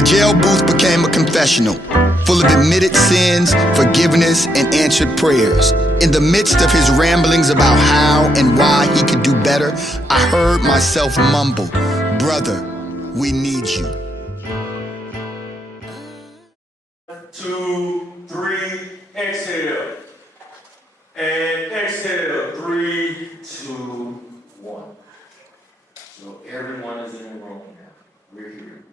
The jail booth became a confessional, full of admitted sins, forgiveness, and answered prayers. In the midst of his ramblings about how and why he could do better, I heard myself mumble, "Brother, we need you." 2, 3, exhale. And exhale, 3, 2, 1. So everyone is in the room now. We're here.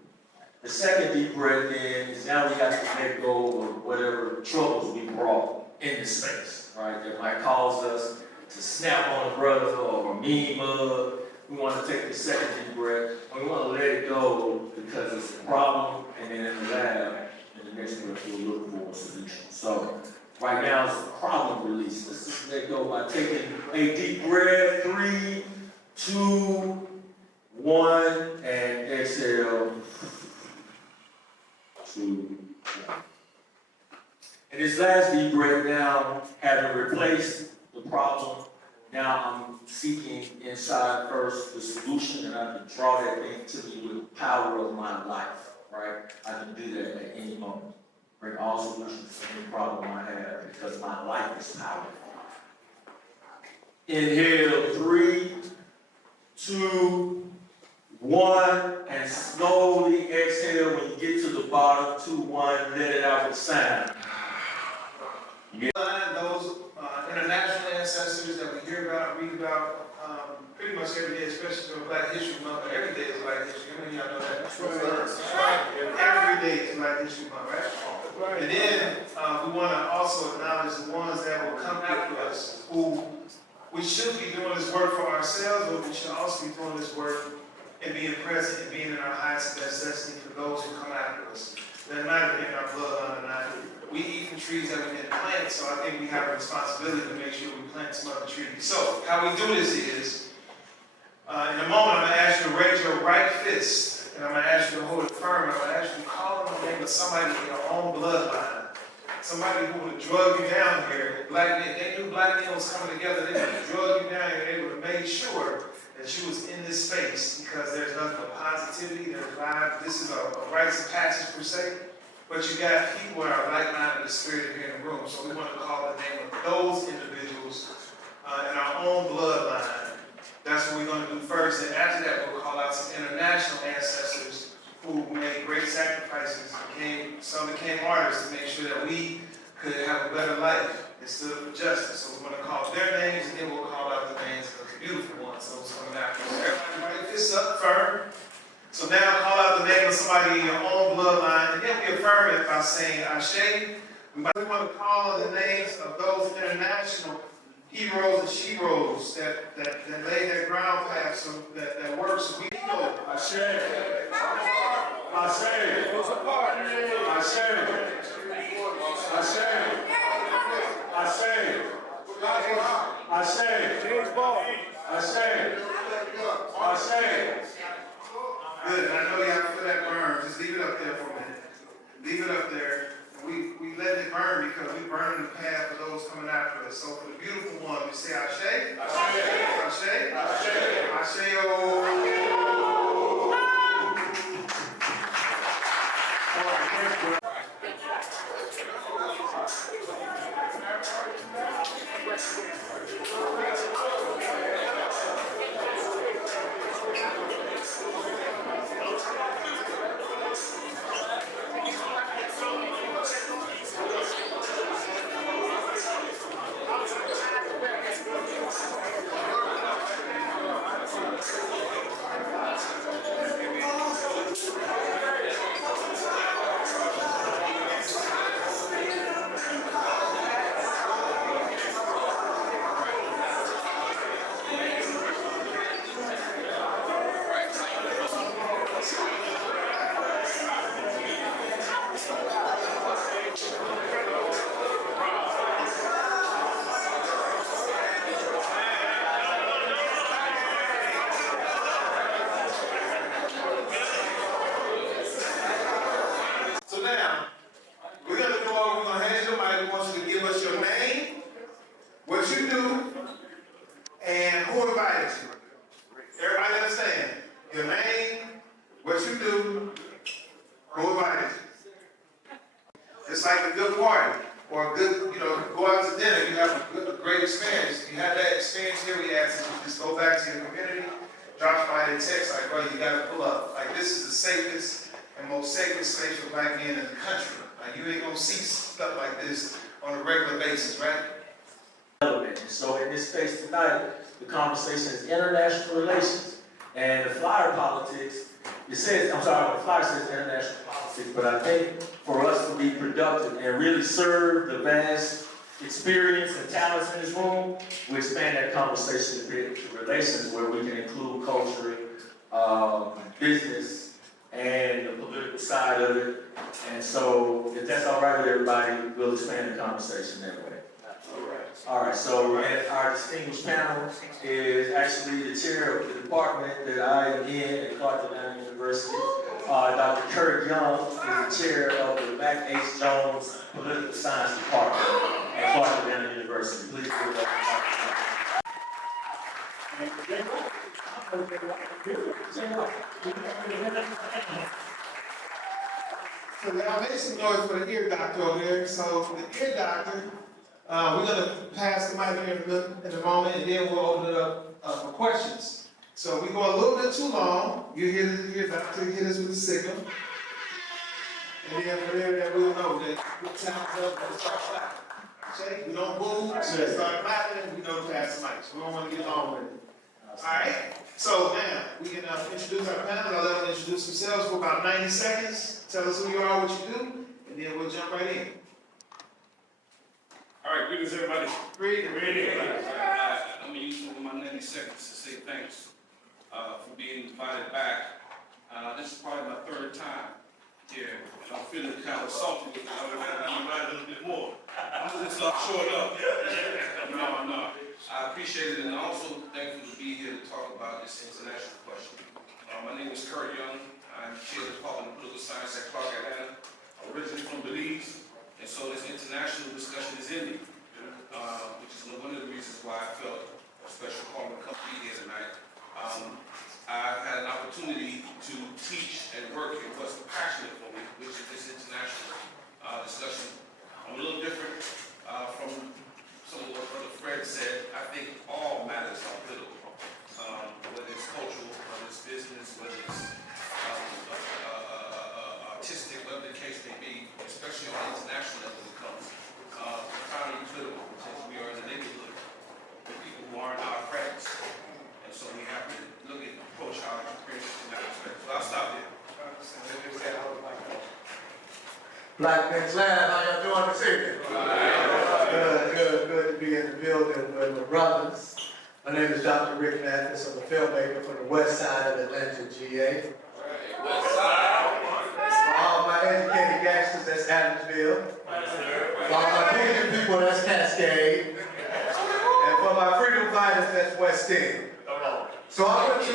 The second deep breath in is now we got to let go of whatever troubles we brought in the space, right? That might cause us to snap on a brother or a mean mug. We want to take the second deep breath and we want to let it go because it's a problem, and then in the lab, in the next breath, we'll look for a solution. So right now it's a problem release. Let's just let go by taking a deep breath. 3, 2, 1, and exhale. 2, 1. And this last deep breath now, having replaced the problem, now I'm seeking inside first the solution, and I can draw that thing to me with the power of my life, right? I can do that at any moment. Bring all solutions to any problem I have because my life is powerful. Inhale, 3, 2, 1, and slowly exhale. When you get to the bottom, 2, 1, let it out with sound. Those international ancestors that we hear about, read about, pretty much every day, especially for Black History Month. But every day is Black History. How many of y'all know that? That's right. Every day is Black History Month, right? And then we want to also acknowledge the ones that will come after us, who we should be doing this work for ourselves, but we should also be doing this work and being present and being in our highest and best destiny for those who come after us. That matter in our bloodline or not. We eat from trees that we didn't plant, so I think we have a responsibility to make sure we plant some other trees. So how we do this is, in a moment, I'm going to ask you to raise your right fist, and I'm going to ask you to hold it firm, and I'm going to ask you to call on the name of somebody in your own bloodline. Somebody who would have drugged you down here. Black men, they knew Black men was coming together. They would have drugged you down here. They would have made sure that you was in this space because there's nothing but positivity. There's vibe. This is a rites of passage per se. But you got people that are like-minded in the spirit here in the room. So we want to call the name of those individuals in our own bloodline. That's what we're going to do first. And after that, we'll call out some international ancestors who made great sacrifices. Some became martyrs to make sure that we could have a better life instead of justice. So we're going to call their names, and then we'll call out the names of the beautiful ones, those coming after us. Everybody, fists up firm. So now call out the name of somebody in your own bloodline, and then we affirm it by saying Ashe. We want to call the names of those international heroes and sheroes that lay their ground path so that works. So we know Ashe. Ashe. Ashe. Ashe. Ashe. James Ball. Ashe. Ashe. Good. I know y'all feel that burn. Just leave it up there for a minute. Leave it up there. And we let it burn because we burn the path for those coming after us. So for the beautiful one, we say Ashe. Ashe. Ashe. Ashe. Ashe. Oh. All right. or a good, go out to dinner, you have a great experience. You have that experience here, we ask that you just go back to your community, drop by a text like, bro, you gotta pull up. Like, this is the safest and most sacred space for black men in the country. Like, you ain't gonna see stuff like this on a regular basis, right? And so in this space tonight, the conversation is international relations and the flyer politics. It says, the flyer says international politics, but I think for us to be productive and really serve the vast experience and talents in this room, we expand that conversation a bit to relations where we can include culture, business, and the political side of it. And so if that's all right with everybody, we'll expand the conversation that way. All right, so our distinguished panel is actually the chair of the department that I am in at Clark Atlanta University. Dr. Kurt Young is the chair of the Mac H. Jones Political Science Department at Clark Atlanta University. Please give it up So y'all make some noise for the ear doctor over there. So the ear doctor, we're gonna pass the mic here in a moment, and then we'll open it up for questions. So we go a little bit too long. You hear the ear doctor hit us with the signal, and then from there, that we'll know that good time's up and start clapping. Okay? We don't boo. We start clapping. We know to pass the mic. So we don't want to get long with it. All right. So now we can introduce our panel. I'll let them introduce themselves for about 90 seconds. Tell us who you are, what you do, and then we'll jump right in. All right, greetings everybody. Greetings. I'm gonna use some of my 90 seconds to say thanks for being invited back. This is probably my third time here, and I'm feeling kind of salty because I would have been invited a little bit more. I'm just not showing up. No. I appreciate it, and I'm also thankful to be here to talk about this international question. My name is Kurt Young. I'm chair of the Department of Political Science at Clark Atlanta. I'm originally from Belize. And so this international discussion is in me, which is one of the reasons why I felt a special call to come be here tonight. I've had an opportunity to teach and work in what's passionate for me, which is this international discussion. I'm a little different from some of what Brother Fred said. I think all matters are political, whether it's cultural, whether it's business, whether it's artistic, whatever the case may be, especially on the international level when it comes profoundly political, since we are in the neighborhood with people who aren't our friends. And so we have to look at approach our experiences in that respect. So I'll stop there. Black Men's Lab, how y'all doing this evening? Good to be in the building with my brothers. My name is Dr. Rick Mathis. I'm a filmmaker from the west side of Atlanta, GA. For all my educated gangsters, that's Adamsville. For all my Cajun people, that's Cascade. And for my freedom fighters, that's West End. So I went to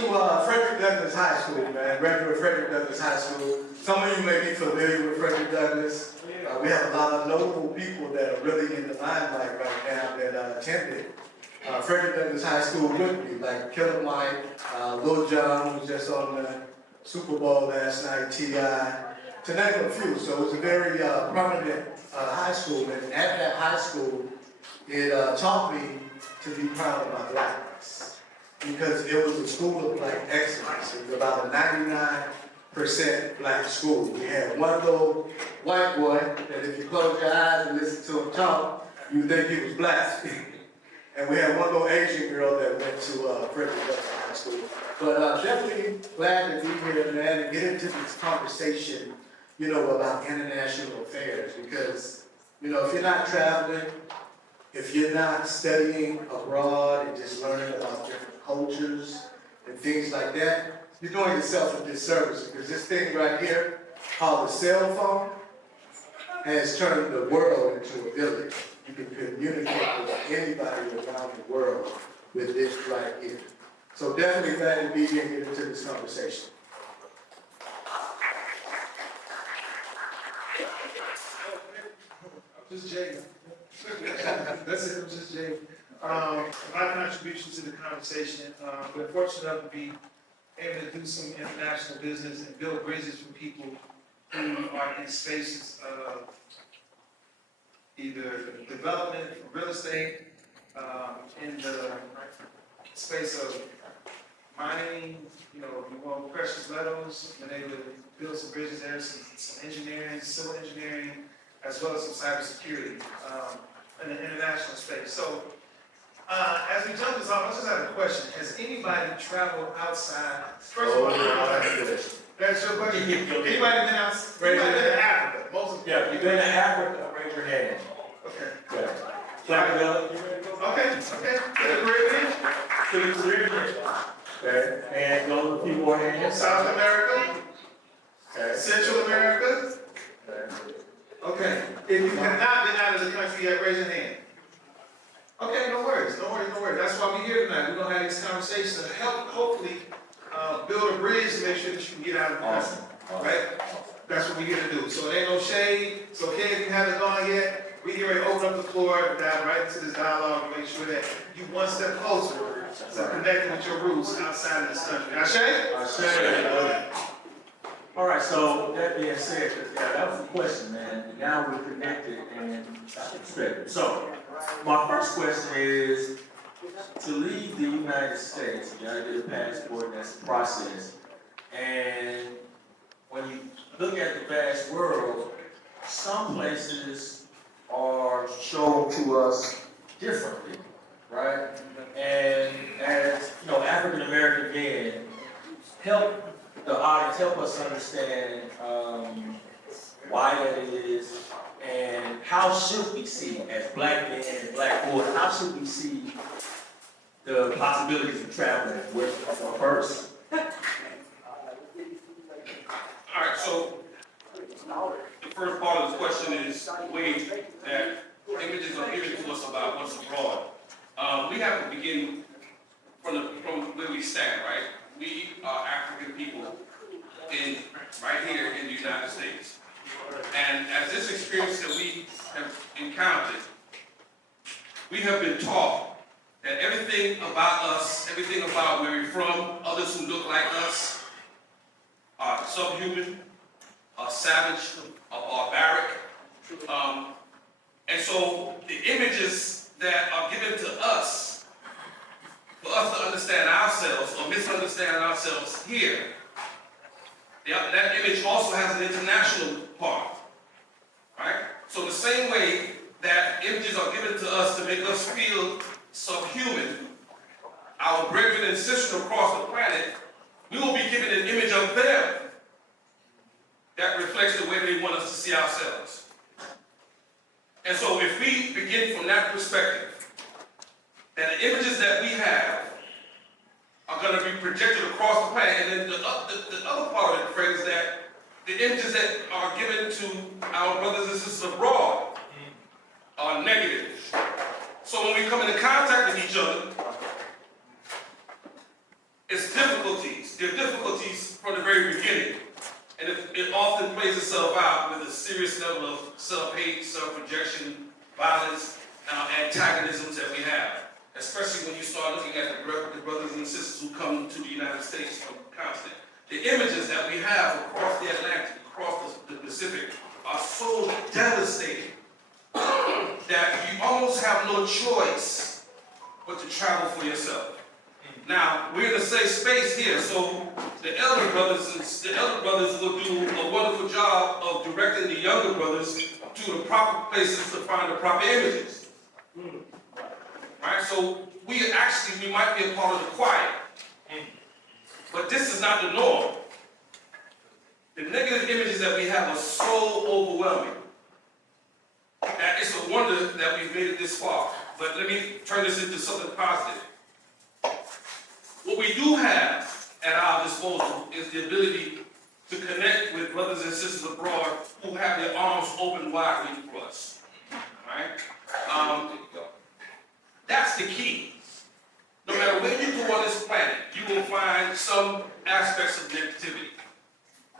Frederick Douglass High School, man, graduated Frederick Douglass High School. Some of you may be familiar with Frederick Douglass. We have a lot of notable people that are really in the limelight right now that attended Frederick Douglass High School with me, like Killer Mike, Lil Jon, who was just on the Super Bowl last night, T.I., to name a few. So it was a very prominent high school, and at that high school, it taught me to be proud of my blackness, because it was a school of black excellence. It was about a 99% black school. We had one little white boy that if you close your eyes and listen to him talk, you think he was black. And we had one little Asian girl that went to Frederick Douglass High School. But definitely glad to be here, man, and get into this conversation, about international affairs. Because, if you're not traveling, if you're not studying abroad and just learning about different cultures and things like that, you're doing yourself a disservice. Because this thing right here, called the cell phone, has turned the world into a village. You can communicate with anybody around the world with this right here. So definitely glad to be here and get into this conversation. I'm just Jay. That's it, I'm just Jay. My contribution to the conversation, we're fortunate enough to be able to do some international business and build bridges for people who are in spaces of either development, real estate, in the space of mining, we want precious metals, been able to build some bridges there, some engineering, civil engineering, as well as some cybersecurity, in the international space. So, as we jump this off, I just have a question. Has anybody traveled outside? First of all, that's your question. Anybody been out? Anybody been to Africa? Most of Yeah, if you've been to Africa, raise your hand. Okay. Yeah. Clap it up. Okay. To the Caribbean, To the Caribbean. Okay, and those are people hands. South America, Okay. Central America. Okay. Okay. If you have not been out of the country yet, raise your hand. Okay, no worries. That's why we're here tonight. We're gonna have these conversations to help, hopefully, build a bridge to make sure that you can get out of the country. Awesome. Right? That's what we're here to do. So it ain't no shade. It's okay if you haven't gone yet. We get ready to open up the floor, dive right into this dialogue, and make sure that you one step closer to connecting with your roots outside of this country. Ashay? All right, so that being said, yeah, that was the question, man. Now we're connected and respected. So, my first question is, to leave the United States, you gotta get a passport, that's a process. And when you look at the vast world, some places are shown to us differently, right? And as, African American men, help the audience, help us understand why that is, and how should we see, as black men and black boys, how should we see the possibilities of traveling with a person? All right, so the first part of the question is the way that images are given to us about what's abroad. We have to begin from where we stand, right? We are African people right here in the United States. And as this experience that we have encountered, we have been taught that everything about us, everything about where we're from, others who look like us, are subhuman, are savage, are barbaric. And so the images that are given to us, for us to understand ourselves or misunderstand ourselves here, that image also has an international part, right? So the same way that images are given to us to make us feel subhuman, our brethren and sisters across the planet, we will be given an image of them that reflects the way they want us to see ourselves. And so if we begin from that perspective, that the images that we have are going to be projected across the planet, and then the other part of the phrase is that the images that are given to our brothers and sisters abroad are negative. So when we come into contact with each other, it's difficulties. There are difficulties from the very beginning. And it often plays itself out with a serious level of self-hate, self-rejection, violence, antagonisms that we have. Especially when you start looking at the brothers and sisters who come to the United States from the continent. The images that we have across the Atlantic, across the Pacific, are so devastating that you almost have no choice but to travel for yourself. Now, we're in a safe space here, so the elder brothers will do a wonderful job of directing the younger brothers to the proper places to find the proper images. Right? So we might be a part of the choir. But this is not the norm. The negative images that we have are so overwhelming that it's a wonder that we've made it this far. But let me turn this into something positive. What we do have at our disposal is the ability to connect with brothers and sisters abroad who have their arms open widely for us. Right? That's the key. No matter where you go on this planet, you will find some aspects of negativity.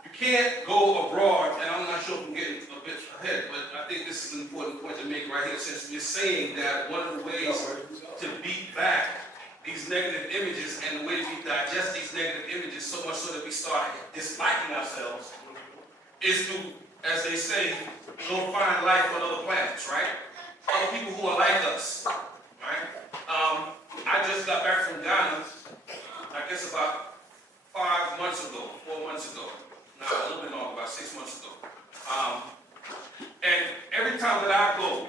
You can't go abroad, and I'm not sure if I'm getting a bit ahead, but I think this is an important point to make right here, since we're saying that one of the ways to beat back these negative images and the way we digest these negative images so much so that we start disliking ourselves is to as they say, go find life on other planets, right? Other people who are like us, right? I just got back from Ghana, I guess about 4 months ago. No, a little bit longer, about 6 months ago. And every time that I go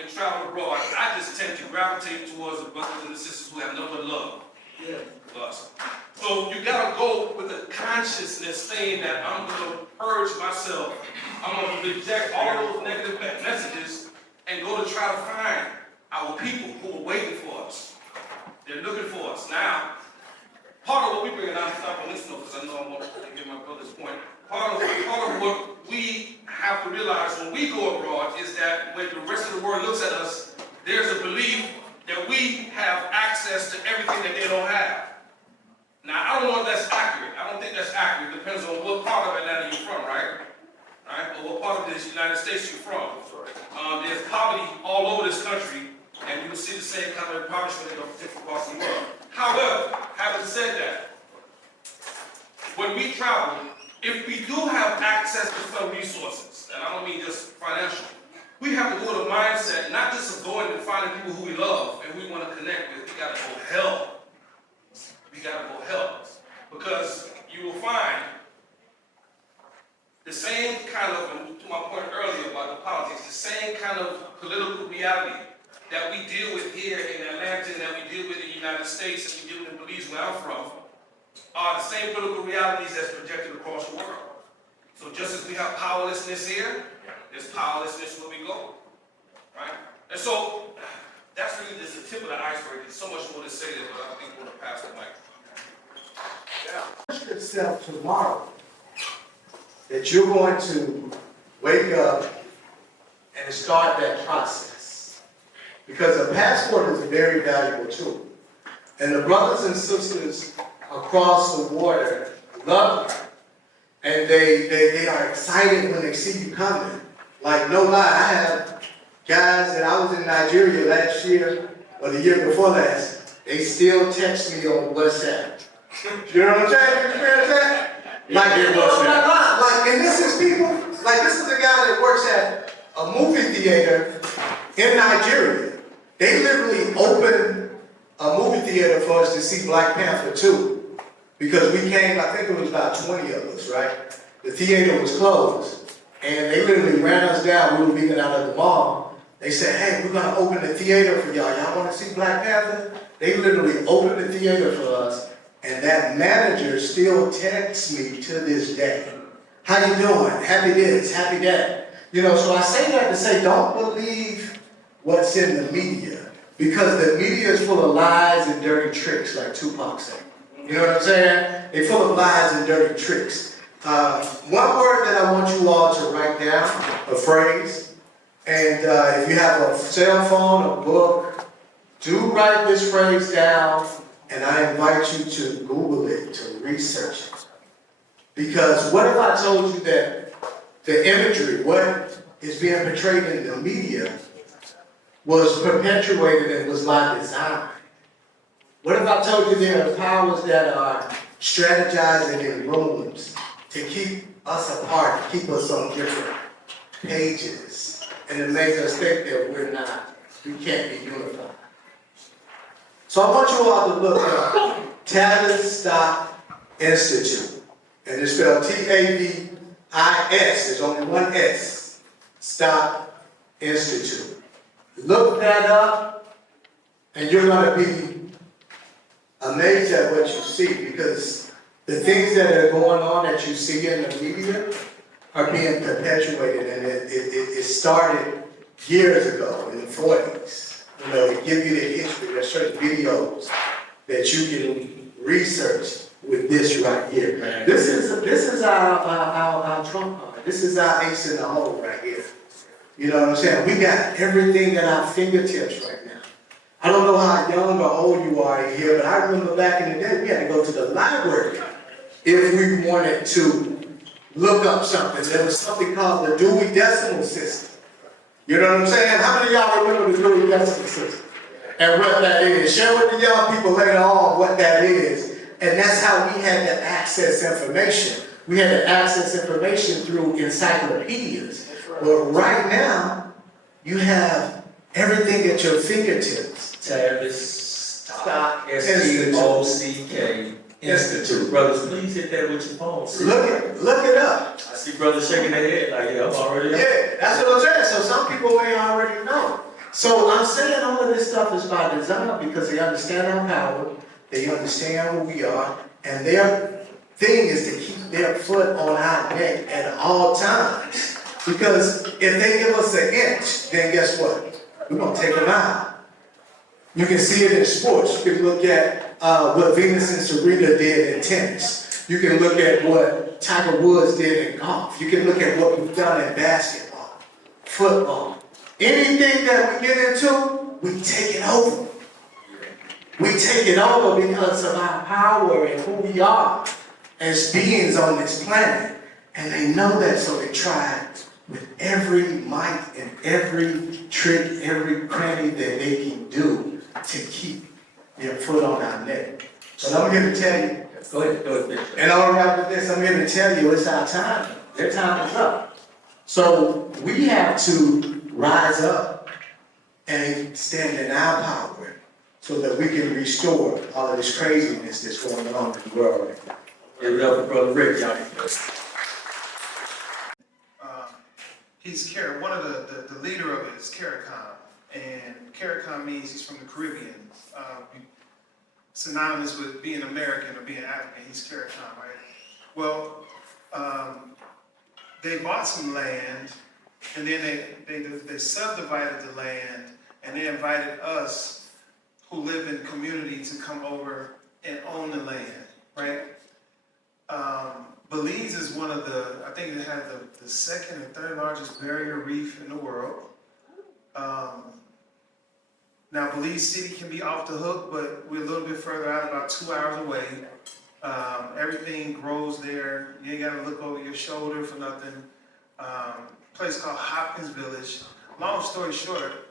and travel abroad, I just tend to gravitate towards the brothers and the sisters who have nothing but love for us. So you gotta go with the consciousness saying that I'm gonna purge myself, I'm gonna reject all those negative messages and go to try to find our people who are waiting for us. They're looking for us. Now, part of what we bring, and I'll stop on this note because I know I want to get my brother's point. Part of what we have to realize when we go abroad is that when the rest of the world looks at us, there's a belief that we have access to everything that they don't have. Now, I don't know if that's accurate. I don't think that's accurate. It depends on what part of Atlanta you're from, right? Or what part of the United States you're from. There's poverty all over this country, and you will see the same kind of impoverishment in different parts of the world. However, having said that, when we travel, if we do have access to some resources, and I don't mean just financial, we have to go with a mindset, not just of going and finding people who we love and we want to connect with. We got to go help. We got to go help. Because you will find the same kind of, and to my point earlier about the politics, the same kind of political reality that we deal with here in Atlanta, and that we deal with in the United States, and we deal with in Belize, where I'm from, are the same political realities that's projected across the world. So just as we have powerlessness here, there's powerlessness where we go, right? And so that's really just the tip of the iceberg. There's so much more to say there, but I think we're going to pass the mic. Ask yourself tomorrow that you're going to wake up and start that process. Because a passport is a very valuable tool. And the brothers and sisters across the water love you. And they are excited when they see you coming. Like, no lie, I have guys that I was in Nigeria last year, or the year before last, they still text me on WhatsApp. You know what I'm saying? You understand that? Like, and this is people, like this is a guy that works at a movie theater in Nigeria. They literally opened a movie theater for us to see Black Panther 2. Because we came, I think it was about 20 of us, right? The theater was closed. And they literally ran us down. We were leaving out of the mall. They said, hey, we're going to open the theater for y'all. Y'all want to see Black Panther? They literally opened the theater for us. And that manager still texts me to this day. How you doing? Happy this, happy that. You know, so I say that to say, don't believe what's in the media. Because the media is full of lies and dirty tricks, like Tupac said. You know what I'm saying? They're full of lies and dirty tricks. One word that I want you all to write down, a phrase, and if you have a cell phone, a book, do write this phrase down, and I invite you to Google it, to research it. Because what if I told you that the imagery, what is being portrayed in the media, was perpetuated and was by design? What if I told you there are powers that are strategizing in rooms to keep us apart, to keep us on different pages, and it makes us think that we can't be unified? So I want you all to look up Tavistock Institute, and it's spelled Tavis. There's only one S. Stock Institute. Look that up, and you're going to be amazed at what you see, because the things that are going on that you see in the media are being perpetuated, and it started years ago in the 40s. You know, to give you the history. There's certain videos that you can research with this right here. This is our trump card. This is our ace in the hole right here. You know what I'm saying? We got everything at our fingertips right now. I don't know how young or old you are in here, but I remember back in the day, we had to go to the library if we wanted to look up something. There was something called the Dewey Decimal System. You know what I'm saying? How many of y'all remember the Dewey Decimal System and what that is? Share with the young people later on what that is. And that's how we had to access information. We had to access information through encyclopedias. But right now, you have everything at your fingertips. Tavis Stock Institute. STOCK Institute. Brothers, please hit that with your phone. See? Look it up. I see brothers shaking their head like, yeah, I'm already up. Yeah, that's what I'm saying. So some people may already know. So I'm saying all of this stuff is by design because they understand our power, they understand who we are, and their thing is to keep their foot on our neck at all times. Because if they give us an inch, then guess what? We're gonna take them out. You can see it in sports. You can look at what Venus and Serena did in tennis. You can look at what Tiger Woods did in golf. You can look at what we've done in basketball, football. Anything that we get into, we take it over. We take it over because of our power and who we are as beings on this planet. And they know that, so they try with every might and every trick, every cranny that they can do to keep their foot on our neck. So I'm here to tell you, Go ahead. and I'll wrap with this, I'm here to tell you it's our time. Their time is up. So we have to rise up and stand in our power so that we can restore all of this craziness that's going on in the world right now. Give it up for Brother Rick, y'all. He's one of the leader of it is CARICOM, and CARICOM means he's from the Caribbean. Synonymous with being American or being African, he's CARICOM, right? Well, they bought some land, and then they subdivided the land, and they invited us who live in community to come over and own the land, right? Belize is one of I think it has the second or third largest barrier reef in the world. Now Belize City can be off the hook, but we're a little bit further out, about 2 hours away. Everything grows there. You ain't gotta look over your shoulder for nothing. Place called Hopkins Village. Long story short,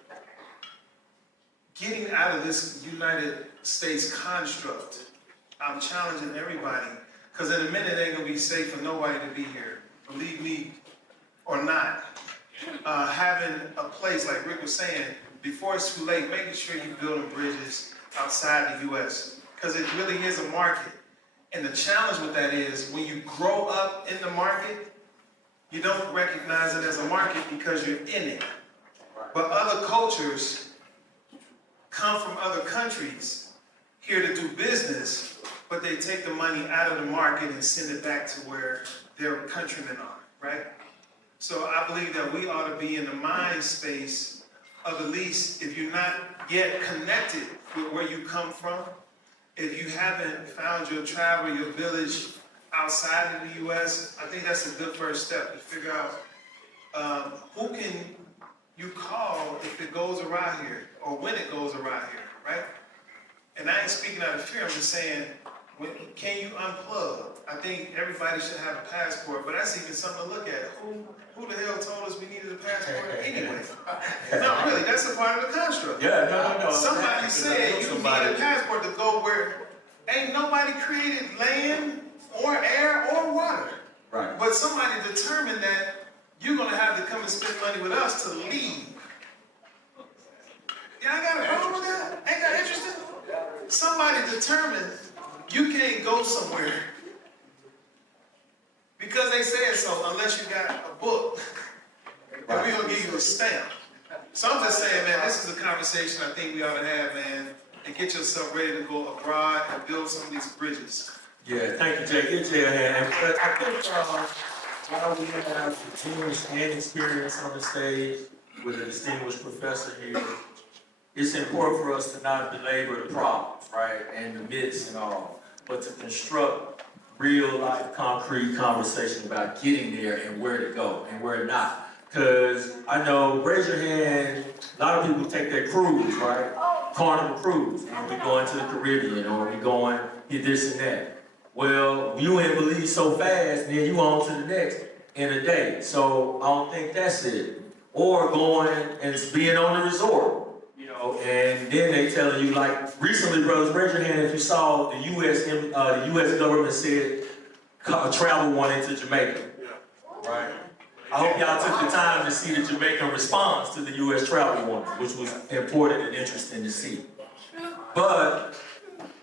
getting out of this United States construct, I'm challenging everybody, because in a minute it ain't gonna be safe for nobody to be here, believe me or not. Having a place, like Rick was saying, before it's too late, making sure you're building bridges outside the U.S., because it really is a market. And the challenge with that is, when you grow up in the market, you don't recognize it as a market because you're in it. But other cultures come from other countries here to do business, but they take the money out of the market and send it back to where their countrymen are, right? So I believe that we ought to be in the mind space of, at least, if you're not yet connected with where you come from, if you haven't found your tribe or your village outside of the U.S., I think that's a good first step to figure out who can you call if it goes awry here, or when it goes awry here, right? And I ain't speaking out of fear, I'm just saying, can you unplug? I think everybody should have a passport, but that's even something to look at. Who the hell told us we needed a passport anyway? No, really, that's a part of the construct. Yeah, no. Somebody said you need a passport to go where ain't nobody created land or air or water. Right. But somebody determined that you're gonna have to come and spend money with us to leave. Yeah, I got a problem with that. Ain't that interesting? Somebody determined you can't go somewhere because they said so, unless you got a book. And we're gonna give you a stamp. So I'm just saying, man, this is a conversation I think we ought to have, man, and get yourself ready to go abroad and build some of these bridges. Yeah, thank you, Jay. Get your hand. But I think while we have distinguished and experience on the stage with a distinguished professor here, it's important for us to not belabor the problems, right, and the myths and all, but to construct real life, concrete conversation about getting there and where to go and where not. Because I know, raise your hand, a lot of people take their cruise, right? Carnival cruise, and we going to the Caribbean, or we going get this and that. Well, you ain't believe so fast, then you on to the next in a day. So I don't think that's it. Or going and being on the resort, you know, and then they telling you, like recently, brothers, raise your hand if you saw the U.S. government said travel one into Jamaica, right? I hope y'all took the time to see the Jamaican response to the U.S. travel warning, which was important and interesting to see. But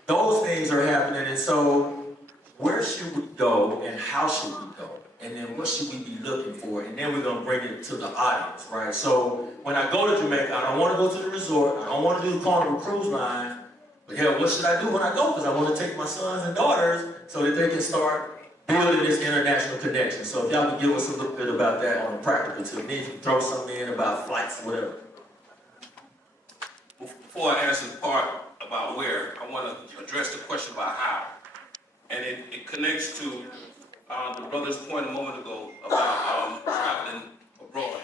those things are happening, and so where should we go and how should we go? And then what should we be looking for? And then we're gonna bring it to the audience, right? So when I go to Jamaica, I don't wanna go to the resort, I don't wanna do the Carnival Cruise Line, but hell, what should I do when I go? Because I wanna take my sons and daughters so that they can start building this international connection. So if y'all can give us a little bit about that on a practical tip, then you can throw something in about flights, whatever. Before I answer the part about where, I want to address the question about how. And it connects to the brother's point a moment ago about traveling abroad.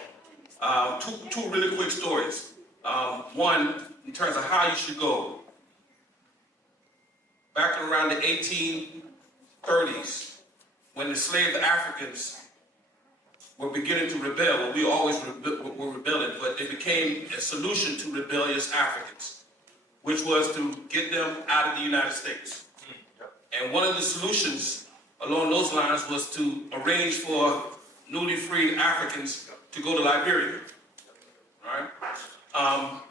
Two really quick stories. One, in terms of how you should go. Back around the 1830s, when the enslaved Africans were beginning to rebel, well, we always were rebelling, but it became a solution to rebellious Africans, which was to get them out of the United States. And one of the solutions along those lines was to arrange for newly freed Africans to go to Liberia. All right?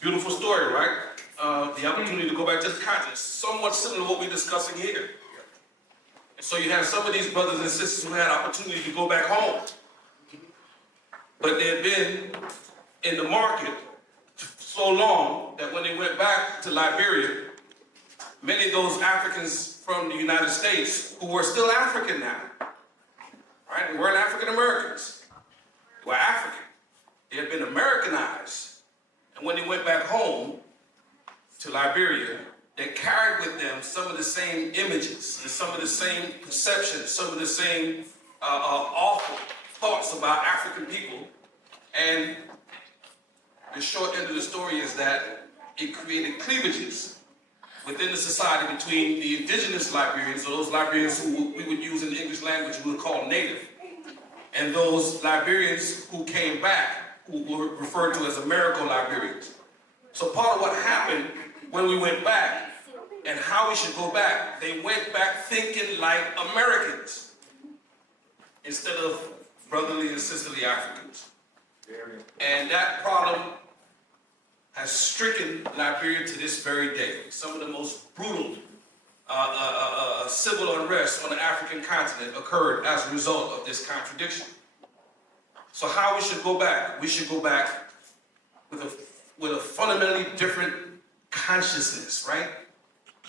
Beautiful story, right? The opportunity to go back to the continent, somewhat similar to what we're discussing here. And so you have some of these brothers and sisters who had opportunity to go back home, but they had been in the market so long that when they went back to Liberia, many of those Africans from the United States who were still African now, right? They weren't African Americans, they were African. They had been Americanized. And when they went back home to Liberia, they carried with them some of the same images and some of the same perceptions, some of the same awful thoughts about African people. And the short end of the story is that it created cleavages within the society between the indigenous Liberians, or those Liberians who we would use in the English language we would call native, and those Liberians who came back, who were referred to as Americo-Liberians. So part of what happened when we went back and how we should go back, they went back thinking like Americans instead of brotherly and sisterly Africans. And that problem has stricken Liberia to this very day. Some of the most brutal civil unrest on the African continent occurred as a result of this contradiction. So how we should go back? We should go back with a fundamentally different consciousness, right?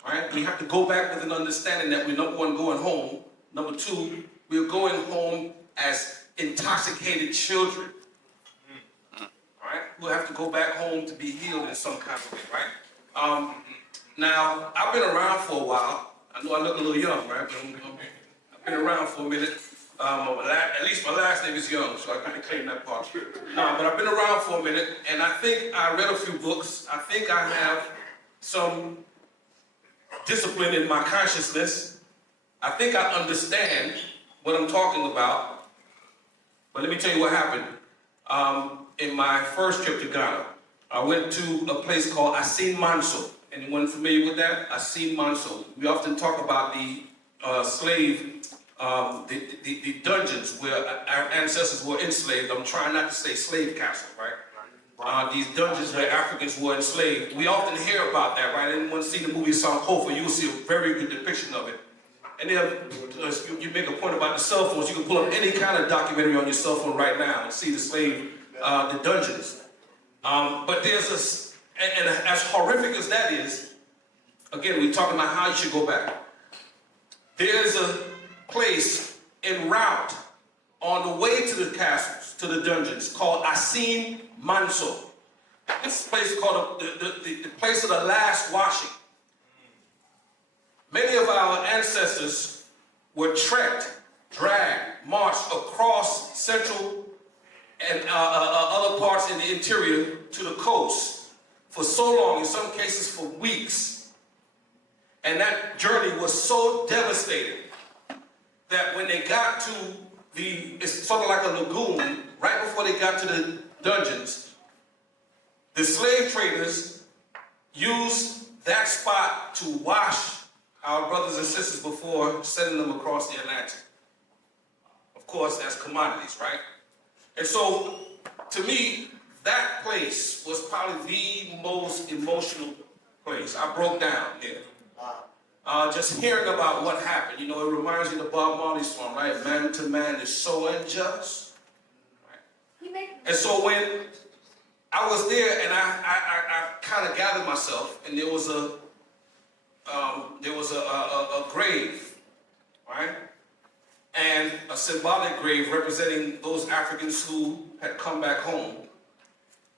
Right? We have to go back with an understanding that we're number one, going home. Number two, we're going home as intoxicated children. Right? We'll have to go back home to be healed in some kind of way, right? Now, I've been around for a while. I know I look a little young, right? But I've been around for a minute. At least my last name is Young, so I kind of claim that part. No, but I've been around for a minute, and I think I read a few books. I think I have some discipline in my consciousness. I think I understand what I'm talking about. But let me tell you what happened. In my first trip to Ghana, I went to a place called Asin Manso. Anyone familiar with that? Asin Manso. We often talk about the the dungeons where our ancestors were enslaved. I'm trying not to say slave castle, right? These dungeons where Africans were enslaved. We often hear about that, right? Anyone see the movie Sankofa, you will see a very good depiction of it. And then you make a point about the cell phones. You can pull up any kind of documentary on your cell phone right now and see the slave, the dungeons. But there's and as horrific as that is, again, we're talking about how you should go back. There's a place en route on the way to the castles, to the dungeons, called Asin Manso. This place is called the place of the last washing. Many of our ancestors were trekked, dragged, marched across central and other parts in the interior to the coast for so long, in some cases for weeks. And that journey was so devastating that when they got to it's sort of like a lagoon, right before they got to the dungeons, the slave traders used that spot to wash our brothers and sisters before sending them across the Atlantic. Of course, as commodities, right? And so, to me, that place was probably the most emotional place. I broke down here. Just hearing about what happened, you know, it reminds me of the Bob Marley song, right? Man to man is so unjust. Right? And so when I was there and I kind of gathered myself, and there was a grave, right? And a symbolic grave representing those Africans who had come back home.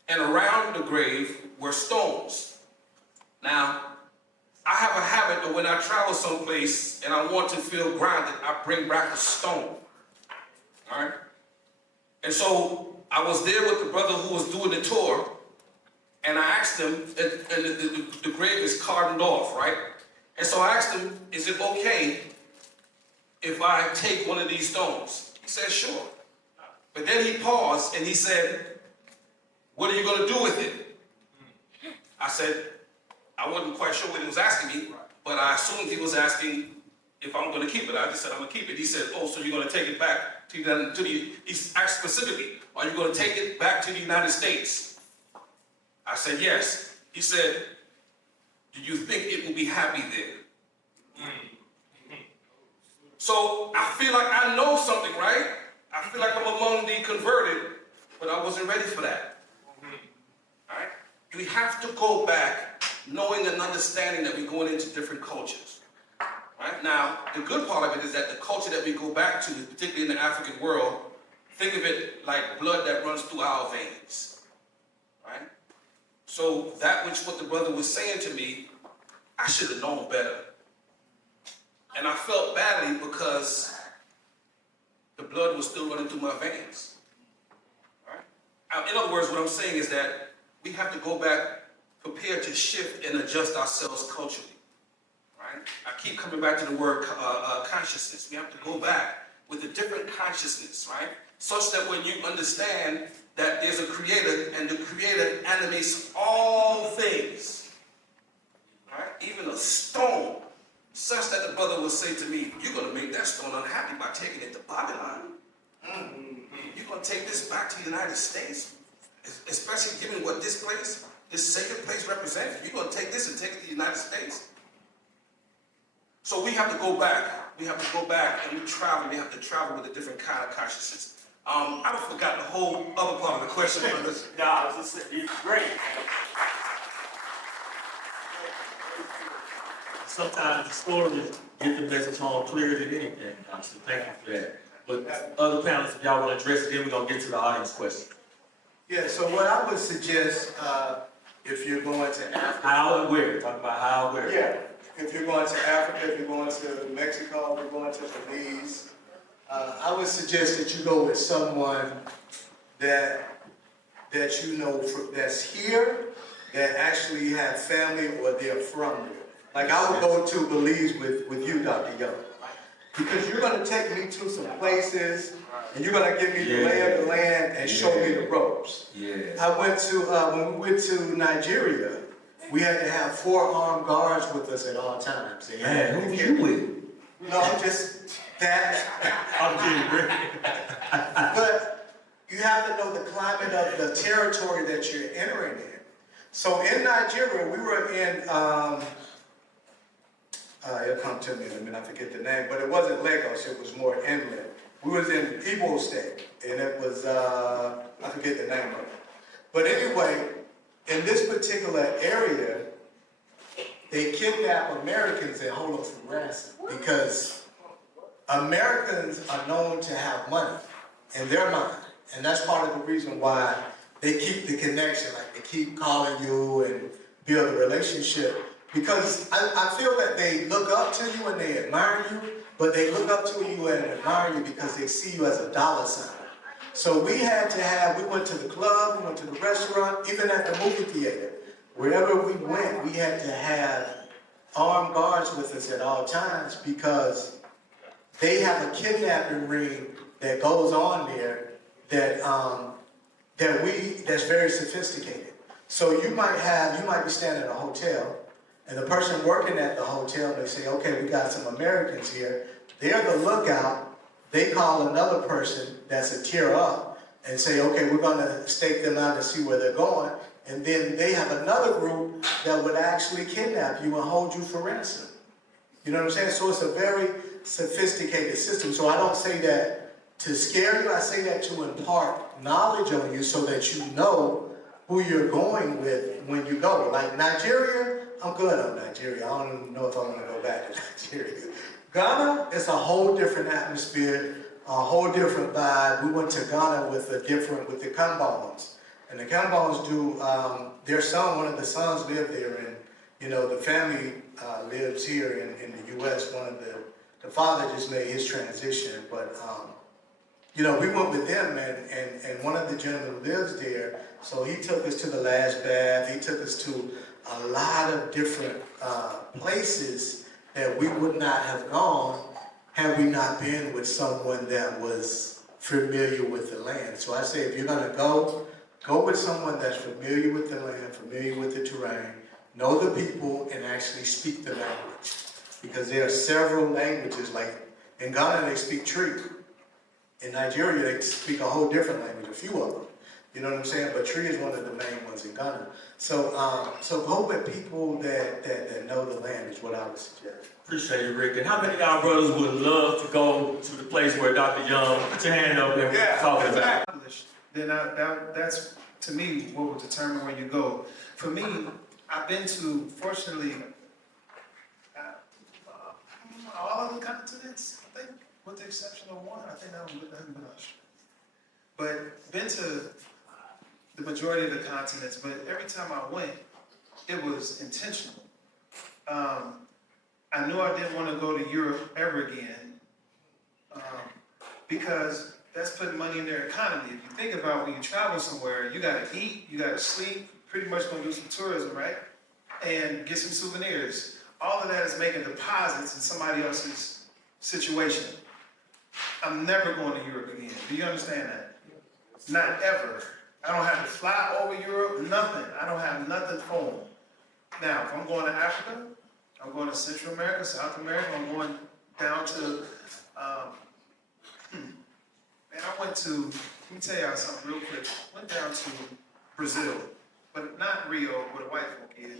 And around the grave were stones. Now, I have a habit of when I travel someplace and I want to feel grounded, I bring back a stone. All right? And so I was there with the brother who was doing the tour, and I asked him, and the grave is cordoned off, right? And so I asked him, is it okay if I take one of these stones? He said, sure. But then he paused and he said, what are you going to do with it? I said, I wasn't quite sure what he was asking me, but I assumed he was asking if I'm going to keep it. I just said, I'm going to keep it. He said, oh, so you're going to take it back to the, he asked specifically, are you going to take it back to the United States? I said, yes. He said, do you think it will be happy there? So I feel like I know something, right? I feel like I'm among the converted, but I wasn't ready for that. All right? We have to go back knowing and understanding that we're going into different cultures. Right? Now, the good part of it is that the culture that we go back to, particularly in the African world, think of it like blood that runs through our veins. Right? So that which what the brother was saying to me, I should have known better. And I felt badly because the blood was still running through my veins. Right? In other words, what I'm saying is that we have to go back, prepare to shift and adjust ourselves culturally. Right? I keep coming back to the word consciousness. We have to go back with a different consciousness, right? Such that when you understand that there's a creator and the creator animates all things, right? Even a stone, such that the brother will say to me, you're going to make that stone unhappy by taking it to Babylon. You're going to take this back to the United States, especially given what this place, this sacred place represents. You're going to take this and take it to the United States. So we have to go back. We have to go back and we travel. We have to travel with a different kind of consciousness. I forgot the whole other part of the question. No, I was just saying, it's great. Sometimes the stories get the message home clearer than anything. So thank you for that. But other panelists, if y'all want to address it, then we're going to get to the audience question. Yeah, so what I would suggest, if you're going to Africa. How and where? Talk about how and where. Yeah, if you're going to Africa, if you're going to Mexico, if you're going to Belize, I would suggest that you go with someone that you know that's here, that actually have family or they're from there. Like I would go to Belize with you, Dr. Young, because you're going to take me to some places and you're going to give me the lay of the land and show me the ropes. Yeah. I went to, when we went to Nigeria, we had to have 4 armed guards with us at all times. Man, who was you with? No, just that. I'm kidding, Rick. But you have to know the climate of the territory that you're entering in. So in Nigeria, we were in, it'll come to me in a minute, I forget the name, but it wasn't Lagos, it was more inland. We was in Igbo State, and it was, I forget the name of it. But anyway, in this particular area, they kidnap Americans and hold them for ransom because Americans are known to have money in their mind. And that's part of the reason why they keep the connection, like they keep calling you and build a relationship. Because I feel that they look up to you and they admire you, but they look up to you and admire you because they see you as a dollar sign. So we went to the club, we went to the restaurant, even at the movie theater. Wherever we went, we had to have armed guards with us at all times because they have a kidnapping ring that goes on there that's very sophisticated. So you might be staying in a hotel And the person working at the hotel may say, okay, we got some Americans here. They're the lookout. They call another person that's a tier up and say, okay, we're going to stake them out to see where they're going. And then they have another group that would actually kidnap you and hold you for ransom. You know what I'm saying? So it's a very sophisticated system. So I don't say that to scare you. I say that to impart knowledge on you so that you know who you're going with when you go. Like Nigeria, I'm good on Nigeria. I don't even know if I want to go back to Nigeria. Ghana, it's a whole different atmosphere, a whole different vibe. We went to Ghana with the Kambons. And the Kambons do, their son, one of the sons lived there, and you know, the family lives here in the U.S. One of the father just made his transition, but you know, we went with them, and one of the gentlemen lives there, so he took us to the Last Bath. He took us to a lot of different places that we would not have gone had we not been with someone that was familiar with the land. So I say, if you're gonna go with someone that's familiar with the land, familiar with the terrain, know the people, and actually speak the language. Because there are several languages, like in Ghana they speak Tree. In Nigeria they speak a whole different language, a few of them. You know what I'm saying? But Tree is one of the main ones in Ghana. So so go with people that know the land is what I would suggest. Appreciate it, Rick. And how many of y'all brothers would love to go to the place where Dr. Young, put your hand up there, talking about? Then that's, to me, what will determine where you go. For me, I've been to, fortunately, all of the continents, I think, with the exception of one. I think that hasn't been Australia. But been to the majority of the continents, but every time I went, it was intentional. I knew I didn't want to go to Europe ever again because that's putting money in their economy. If you think about when you travel somewhere, you got to eat, you got to sleep, pretty much going to do some tourism, right? And get some souvenirs. All of that is making deposits in somebody else's situation. I'm never going to Europe again. Do you understand that? Not ever. I don't have to fly over Europe, nothing. I don't have nothing for them. Now, if I'm going to Africa, I'm going to Central America, South America, I'm going down to, man, I went to, let me tell y'all something real quick. Went down to Brazil, but not Rio, where the white folk is,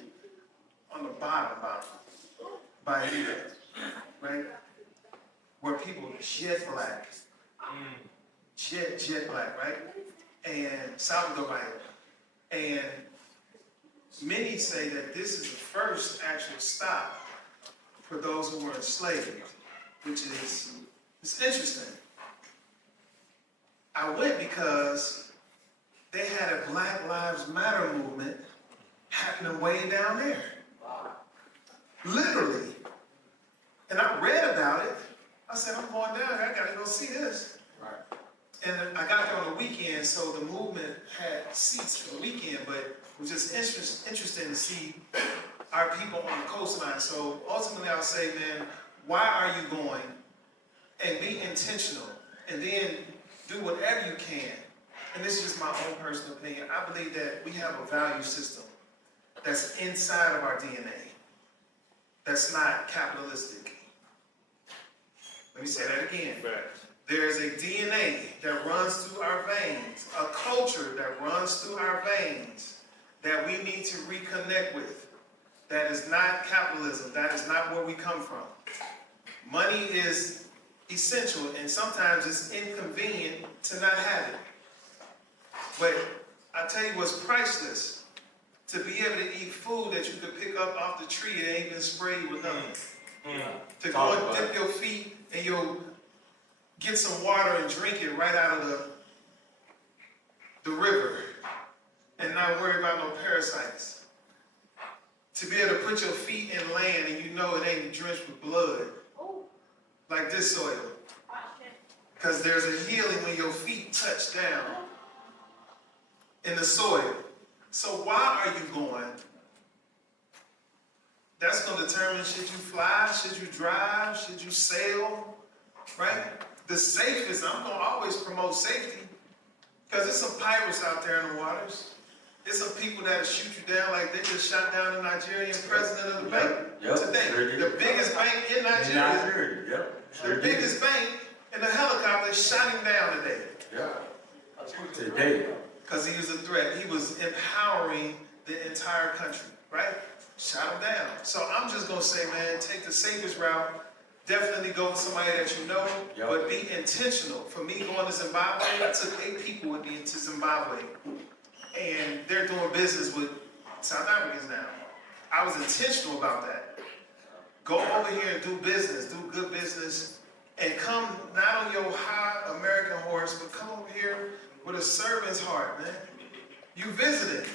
on the bottom, by here, right? Where people jet black, jet black, right? And Salvador Bahia. And many say that this is the first actual stop for those who were enslaved, which is, it's interesting. I went because they had a Black Lives Matter movement happening way down there. Literally. And I read about it. I said, I'm going down there, I gotta go see this. Right. And I got there on the weekend, so the movement had seats for the weekend, but it was just interesting to see our people on the coastline. So ultimately I'll say, man, why are you going? And be intentional. And then do whatever you can. And this is just my own personal opinion. I believe that we have a value system that's inside of our DNA. That's not capitalistic. Let me say that again. There is a DNA that runs through our veins, a culture that runs through our veins that we need to reconnect with. That is not capitalism. That is not where we come from. Money is essential, and sometimes it's inconvenient to not have it. But I tell you what's priceless. To be able to eat food that you could pick up off the tree that ain't been sprayed with nothing. To go and dip your feet and you'll get some water and drink it right out of the river and not worry about no parasites. To be able to put your feet in land and you know it ain't drenched with blood. Like this soil. Because there's a healing when your feet touch down in the soil. So why are you going? That's going to determine should you fly, should you drive, should you sail, right? The safest, I'm going to always promote safety because there's some pirates out there in the waters. There's some people that'll shoot you down like they just shot down the Nigerian president of the bank today. The biggest bank in Nigeria. The biggest bank in the helicopter shot him down today. Today. Because he was a threat. He was empowering the entire country, right? Shot him down. So I'm just gonna say, man, take the safest route. Definitely go with somebody that you know, but be intentional. For me, going to Zimbabwe, I took 8 people with me into Zimbabwe, and they're doing business with South Africans now. I was intentional about that. Go over here and do business, do good business, and come not on your high American horse, but come over here with a servant's heart, man. You visited.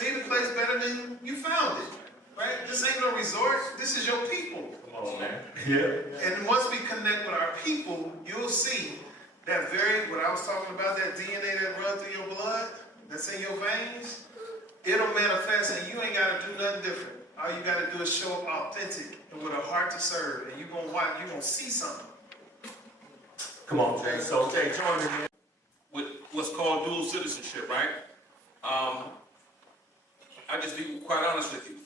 Leave the place better than you found it, right? This ain't no resort. This is your people. Come on, man. Yeah. And once we connect with our people, you'll see that what I was talking about, that DNA that runs through your blood, that's in your veins, it'll manifest and you ain't got to do nothing different. All you got to do is show up authentic and with a heart to serve, and you're going to watch, you're going to see something. Come on, Jay. So, Jay, join me, man. With what's called dual citizenship, right? I just be quite honest with you.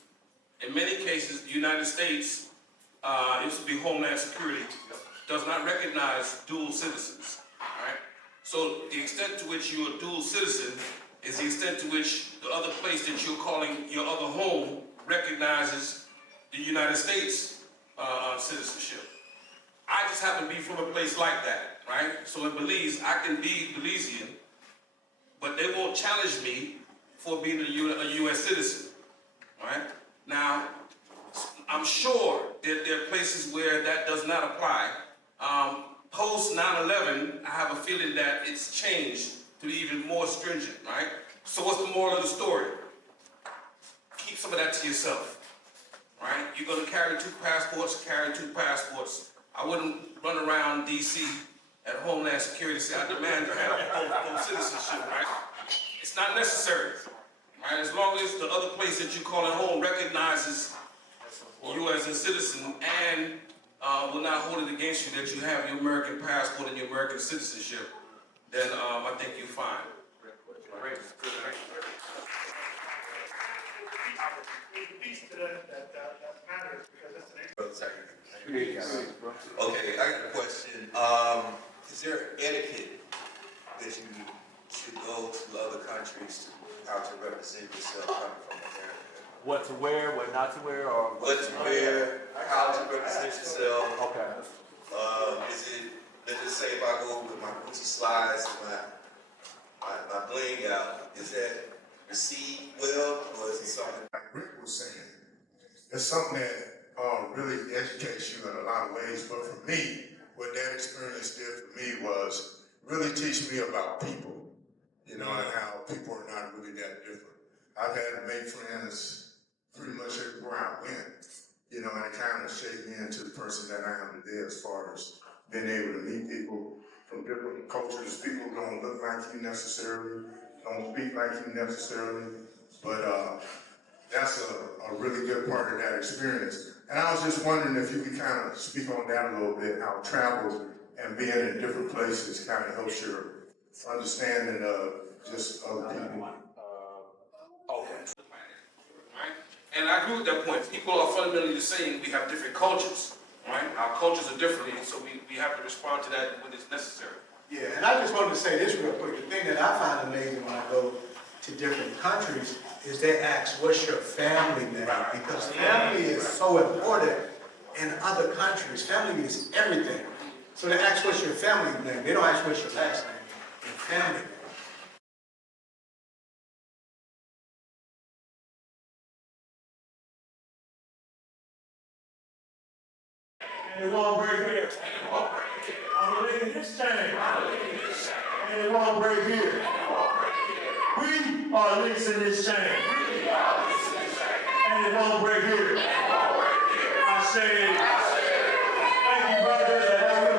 In many cases, the United States, it used to be Homeland Security, does not recognize dual citizens, right? So the extent to which you're a dual citizen is the extent to which the other place that you're calling your other home recognizes the United States citizenship. I just happen to be from a place like that, right? So in Belize, I can be Belizean, but they won't challenge me for being a U.S. citizen, right? Now, I'm sure that there are places where that does not apply. Post 9/11, I have a feeling that it's changed to be even more stringent, right? So what's the moral of the story? Keep some of that to yourself, right? You're gonna carry 2 passports, carry 2 passports. I wouldn't run around D.C. at Homeland Security and say, I demand to have both citizenship, right? It's not necessary, right? As long as the other place that you call it home recognizes you as a citizen and will not hold it against you that you have your American passport and your American citizenship, then I think you're fine. Okay, I got a question. Is there etiquette that you should go to other countries to how to represent yourself coming from America? What to wear, what not to wear, or What to wear, how to represent yourself. Okay. Is it, let's just say if I go with my Gucci slides and my bling out, is that received well, or is it something? Like Rick was saying, it's something that really educates you in a lot of ways. But for me, what that experience did for me was really teach me about people, you know, and how people are not really that different. I've had to make friends pretty much everywhere I went, you know, and it kind of shaped me into the person that I am today as far as being able to meet people from different cultures. People don't look like you necessarily, don't speak like you necessarily, but that's a really good part of that experience. And I was just wondering if you could kind of speak on that a little bit, how travel and being in different places kind of helps your understanding of just other people. Okay. Right? And I agree with that point. People are fundamentally the same. We have different cultures, right? Our cultures are different, so we have to respond to that when it's necessary. Yeah, and I just wanted to say this real quick. The thing that I find amazing when I go to different countries is they ask, what's your family name? Because family is so important in other countries. Family is everything. So they ask, what's your family name? They don't ask, what's your last name? Your family name. And it won't break here. I'm leading this chain. And it won't break here. We are links in this chain. And it won't break here. I say